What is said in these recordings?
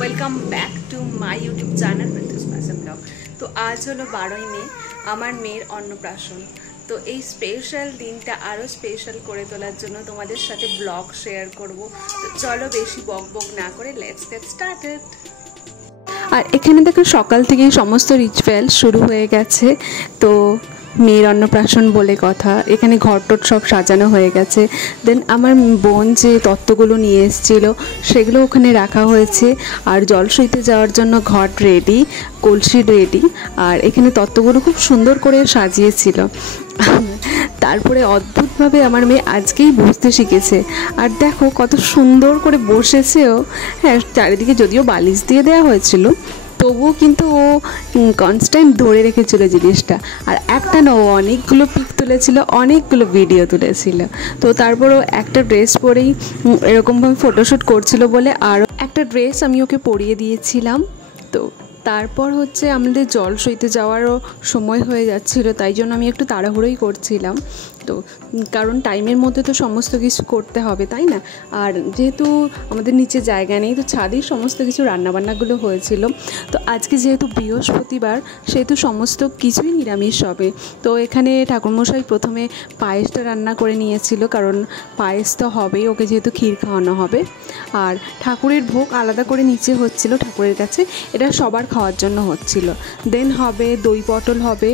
Welcome back to my YouTube channel ঋতুস fashion blog. তো আজ হলো 12ই মে, আমার মেয়ের অন্নপ্রাশন। তো এই স্পেশাল দিনটা আরও স্পেশাল করে তোলার জন্য তোমাদের সাথে ব্লগ শেয়ার করব। তো চলো বেশি বক বক না করে লেটস গেট স্টার্টেড। আর এখানে দেখো সকাল থেকেই সমস্ত রিচুয়াল শুরু হয়ে গেছে। তো মেয়ের অন্নপ্রাশন বলে কথা, এখানে ঘরটট সব সাজানো হয়ে গেছে। দেন আমার বোন যে তত্ত্বগুলো নিয়ে এসেছিলো সেগুলো ওখানে রাখা হয়েছে। আর জল সইতে যাওয়ার জন্য ঘট রেডি, কলসি রেডি। আর এখানে তত্ত্বগুলো খুব সুন্দর করে সাজিয়েছিল। তারপরে অদ্ভুতভাবে আমার মেয়ে আজকেই বসতে শিখেছে। আর দেখো কত সুন্দর করে বসেছেও। হ্যাঁ, চারিদিকে যদিও বালিশ দিয়ে দেওয়া হয়েছিল, তবুও কিন্তু ও কনস্ট্যান্ট ধরে রেখেছিল জিনিসটা। আর একটা না, ও অনেকগুলো পিক তুলেছিল, অনেকগুলো ভিডিও তুলেছিল। তো তারপরও একটা ড্রেস পরেই এরকমভাবে ফটোশ্যুট করছিল বলে আরও একটা ড্রেস আমি ওকে পরিয়ে দিয়েছিলাম। তো তারপর হচ্ছে আমাদের জল সইতে যাওয়ারও সময় হয়ে যাচ্ছিলো, তাই জন্য আমি একটু তাড়াহুড়োই করছিলাম। তো কারণ টাইমের মধ্যে তো সমস্ত কিছু করতে হবে, তাই না? আর যেহেতু আমাদের নিচে জায়গা নেই, তো ছাদেই সমস্ত কিছু রান্নাবান্নাগুলো হয়েছিল। তো আজকে যেহেতু বৃহস্পতিবার, সেহেতু সমস্ত কিছুই নিরামিষ হবে। তো এখানে ঠাকুরমশাই প্রথমে পায়েসটা রান্না করে নিয়েছিল, কারণ পায়েস তো হবেই, ওকে যেহেতু ক্ষীর খাওয়ানো হবে। আর ঠাকুরের ভোগ আলাদা করে নিচে হচ্ছিল ঠাকুরের কাছে, এটা সবার খাওয়ার জন্য হচ্ছিল। দেন হবে দই পটল হবে।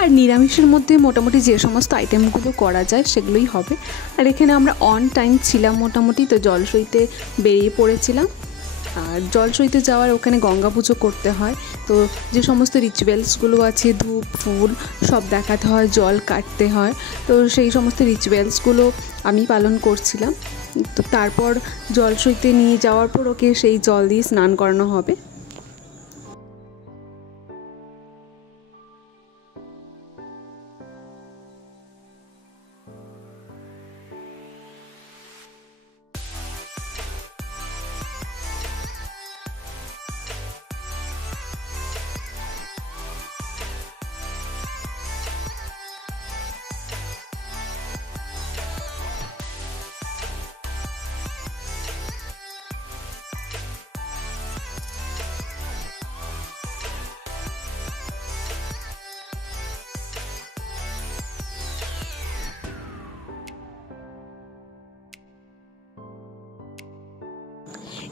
আর নিরামিষের মধ্যে মোটামুটি যে সমস্ত আইটেমগুলো করা যায় সেগুলোই হবে। আর এখানে আমরা অন টাইম ছিলাম মোটামুটি, তো জল সইতে বেরিয়ে পড়েছিলাম। আর জল সইতে যাওয়ার ওখানে গঙ্গা পুজো করতে হয়। তো যে সমস্ত রিচুয়ালসগুলো আছে, ধূপ ফুল সব দেখাতে হয়, জল কাটতে হয়। তো সেই সমস্ত রিচুয়ালসগুলো আমি পালন করছিলাম। তো তারপর জল সইতে নিয়ে যাওয়ার পর ওকে সেই জল দিয়ে স্নান করানো হবে।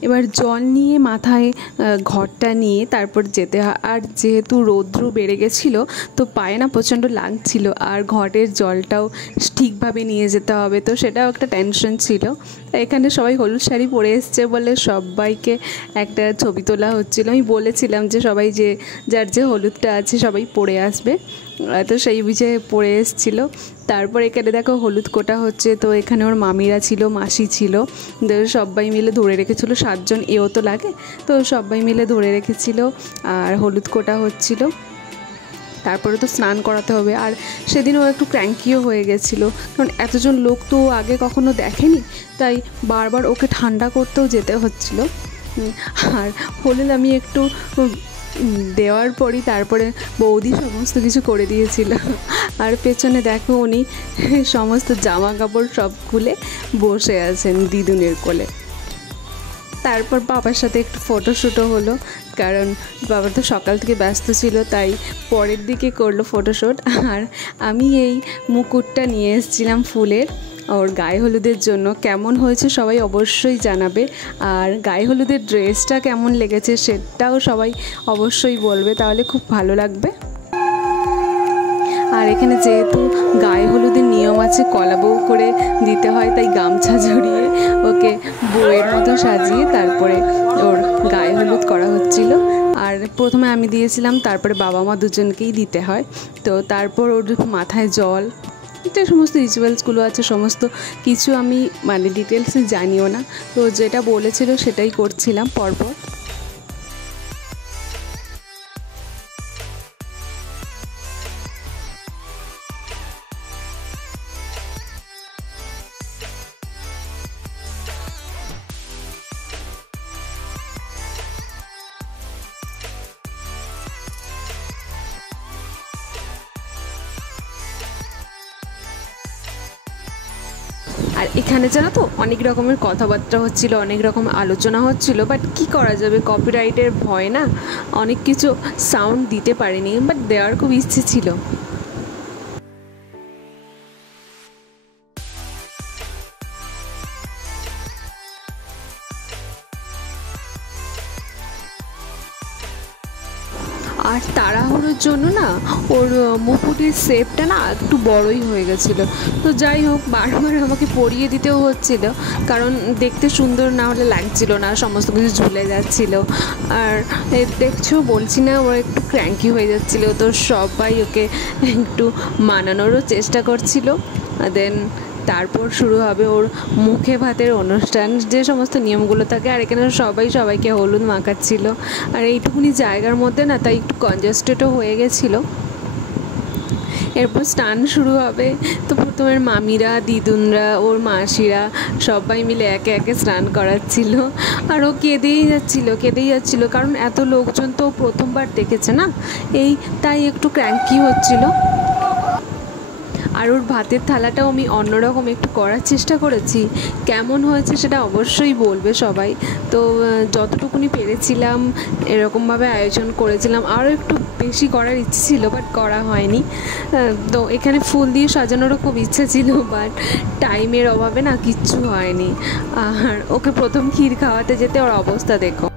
এবার জল নিয়ে মাথায় ঘরটা নিয়ে তারপর যেতে হয়। আর যেহেতু রৌদ্র বেড়ে গেছিলো, তো পায়ে না প্রচণ্ড লাগছিল। আর ঘটের জলটাও ঠিকভাবে নিয়ে যেতে হবে, তো সেটাও একটা টেনশন ছিল। এখানে সবাই হলুদ শাড়ি পরে এসছে বলে সবাইকে একটা ছবি তোলা হচ্ছিল। আমি বলেছিলাম যে সবাই যে যার যে হলুদটা আছে সবাই পরে আসবে, তো সেই বুঝে পরে এসেছিলো। তারপর এখানে দেখো হলুদ কোটা হচ্ছে। তো এখানে ওর মামিরা ছিল, মাসি ছিল, সবাই মিলে ধরে রেখেছিলো। 7 জন এও তো লাগে, তো সবাই মিলে ধরে রেখেছিল আর হলুদ কোটা হচ্ছিল। তারপরে তো স্নান করাতে হবে। আর সেদিন ও একটু ক্র্যাঙ্কিও হয়ে গেছিলো, কারণ এতজন লোক তো আগে কখনো দেখেনি, তাই বারবার ওকে ঠান্ডা করতেও যেতে হচ্ছিলো। আর হলুদ আমি একটু দেওয়ার পরই তারপরে বৌদি সমস্ত কিছু করে দিয়েছিল। আর পেছনে দেখো উনি সমস্ত জামা কাপড় সব খুলে বসে আছেন দিদুনের কোলে। তারপর বাবার সাথে একটু ফটোশ্যুটও হলো, কারণ বাবা তো সকাল থেকে ব্যস্ত ছিল, তাই পরের দিকে করলো ফটোশ্যুট। আর আমি এই মুকুটটা নিয়ে এসেছিলাম ফুলের ওর গায়ে হলুদের জন্য। কেমন হয়েছে সবাই অবশ্যই জানাবে। আর গায়ে হলুদের ড্রেসটা কেমন লেগেছে সেটাও সবাই অবশ্যই বলবে, তাহলে খুব ভালো লাগবে। আর এখানে যেহেতু গায়ে হলুদের নিয়ম আছে কলা বউ করে দিতে হয়, তাই গামছা জড়িয়ে ওকে বউয়ের মতো সাজিয়ে তারপরে ওর গায়ে হলুদ করা হচ্ছিল। আর প্রথমে আমি দিয়েছিলাম, তারপরে বাবা মা দুজনকেই দিতে হয়। তো তারপর ওর মাথায় জল, যে সমস্ত রিচুয়ালসগুলো আছে সমস্ত কিছু আমি মানে ডিটেলসে জানিও না, তো যেটা বলেছিল সেটাই করছিলাম পরপর। আর এখানে জানো তো অনেক রকমের কথাবার্তা হচ্ছিল, অনেক রকম আলোচনা হচ্ছিল, বাট কি করা যাবে, কপিরাইটের ভয় না অনেক কিছু সাউন্ড দিতে পারিনি, বাট দেওয়ার খুব ইচ্ছে ছিল। আর তাড়াহুড়োর জন্য না ওর মুকুটের শেপটা না একটু বড়ই হয়ে গেছিলো। তো যাই হোক, বারবার আমাকে পরিয়ে দিতেও হচ্ছিল, কারণ দেখতে সুন্দর না হলে লাগছিল না, সমস্ত কিছু ঝুলে যাচ্ছিল। আর দেখছো বলছি না, ও একটু ক্র্যাঙ্কি হয়ে যাচ্ছিলো, তো সবাই ওকে একটু মানানোরও চেষ্টা করছিল। দেন তারপর শুরু হবে ওর মুখে ভাতের অনুষ্ঠান, যে সমস্ত নিয়মগুলো থাকে। আর এখানে সবাই সবাইকে হলুদ মাখাচ্ছিল, আর এইটুকুনি জায়গার মধ্যে না তাই একটু কনজেস্টেডও হয়ে গেছিলো। এরপর স্নান শুরু হবে। তো প্রথমে মামিরা, দিদুনরা, ওর মাসিরা সবাই মিলে একে একে স্নান করাচ্ছিল। আর ও কেঁদেই যাচ্ছিলো, কারণ এত লোকজন তো প্রথমবার দেখেছে না, তাই একটু ক্র্যাঙ্কি হচ্ছিল। আর ওর ভাতের থালাটাও আমি অন্যরকম একটু করার চেষ্টা করেছি, কেমন হয়েছে সেটা অবশ্যই বলবে সবাই। তো যতটুকুনি পেরেছিলাম এরকমভাবে আয়োজন করেছিলাম, আরও একটু বেশি করার ইচ্ছে ছিল, বাট করা হয়নি। তো এখানে ফুল দিয়ে সাজানোরও খুব ইচ্ছা ছিল, বাট টাইমের অভাবে না কিচ্ছু হয়নি। আর ওকে প্রথম ক্ষীর খাওয়াতে যেতে ওর অবস্থা দেখো।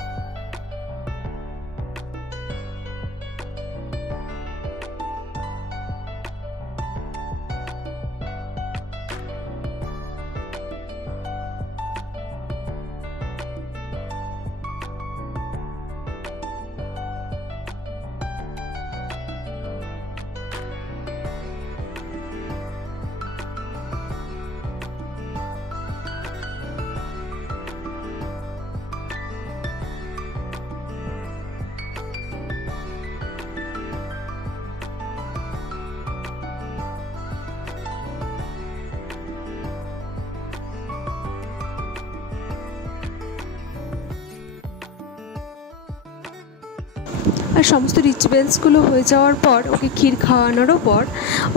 আর সমস্ত রিচুয়ালসগুলো হয়ে যাওয়ার পর, ওকে ক্ষীর খাওয়ানোরও পর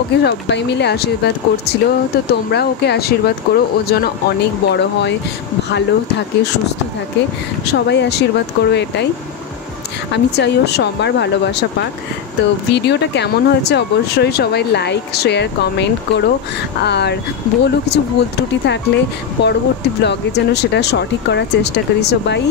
ওকে সবাই মিলে আশীর্বাদ করছিল। তো তোমরা ওকে আশীর্বাদ করো, ও যেন অনেক বড় হয়, ভালো থাকে, সুস্থ থাকে, সবাই আশীর্বাদ করো, এটাই আমি চাই। ও সবার ভালোবাসা পাক। তো ভিডিওটা কেমন হয়েছে অবশ্যই সবাই লাইক, শেয়ার, কমেন্ট করো। আর বলো কিছু ভুল ত্রুটি থাকলে পরবর্তী ব্লগে যেন সেটা সঠিক করার চেষ্টা করি। So by.